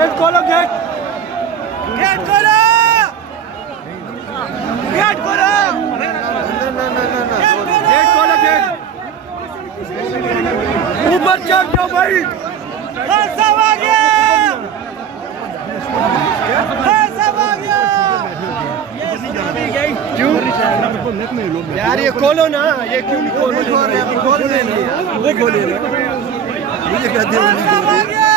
Gate खोलो, gate gate खोलो, gate खोलो, गेट खोलो, गेट ऊपर चढ़ जाओ भाई। सब आ गया, सब आ गया। क्यों यार ये खोलो ना, ये क्यों नहीं खोल रहे? खोल रहे नहीं, वो खोले ना, मुझे कहते हैं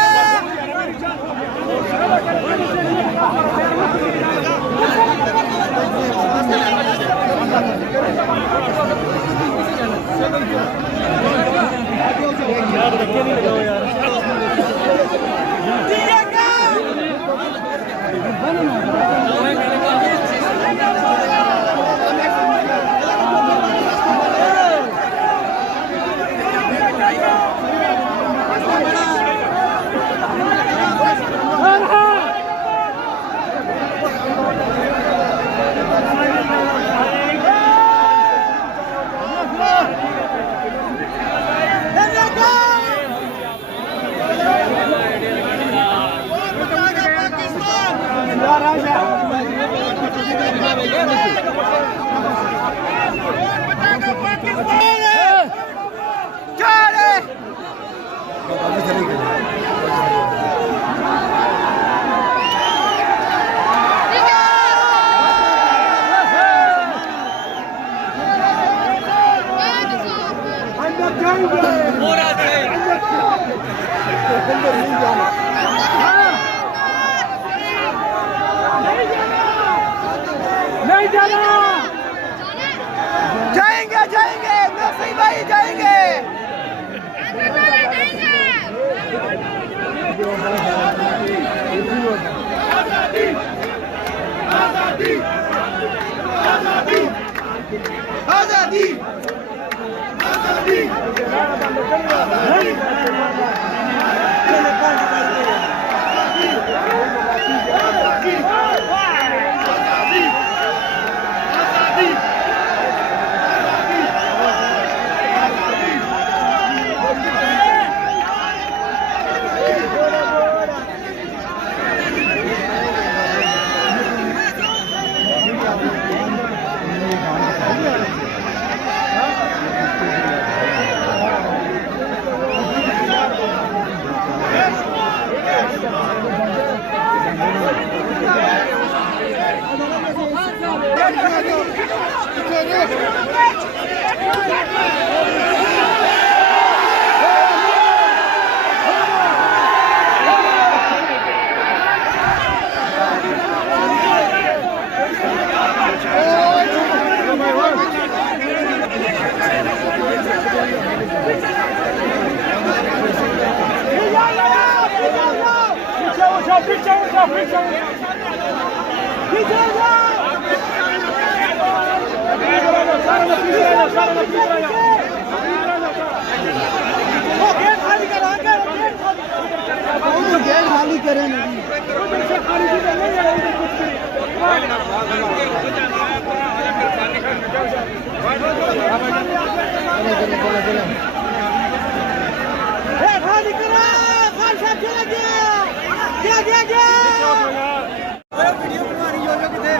नहीं जाना, जाएंगे जाएंगे, नफी भाई जाएंगे। आजादी आजादी आजादी आजादी खाली करें वीडियो बना रही हो कितने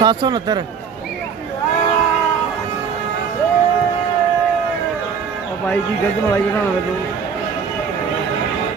769 भाई की गलत मलाई बना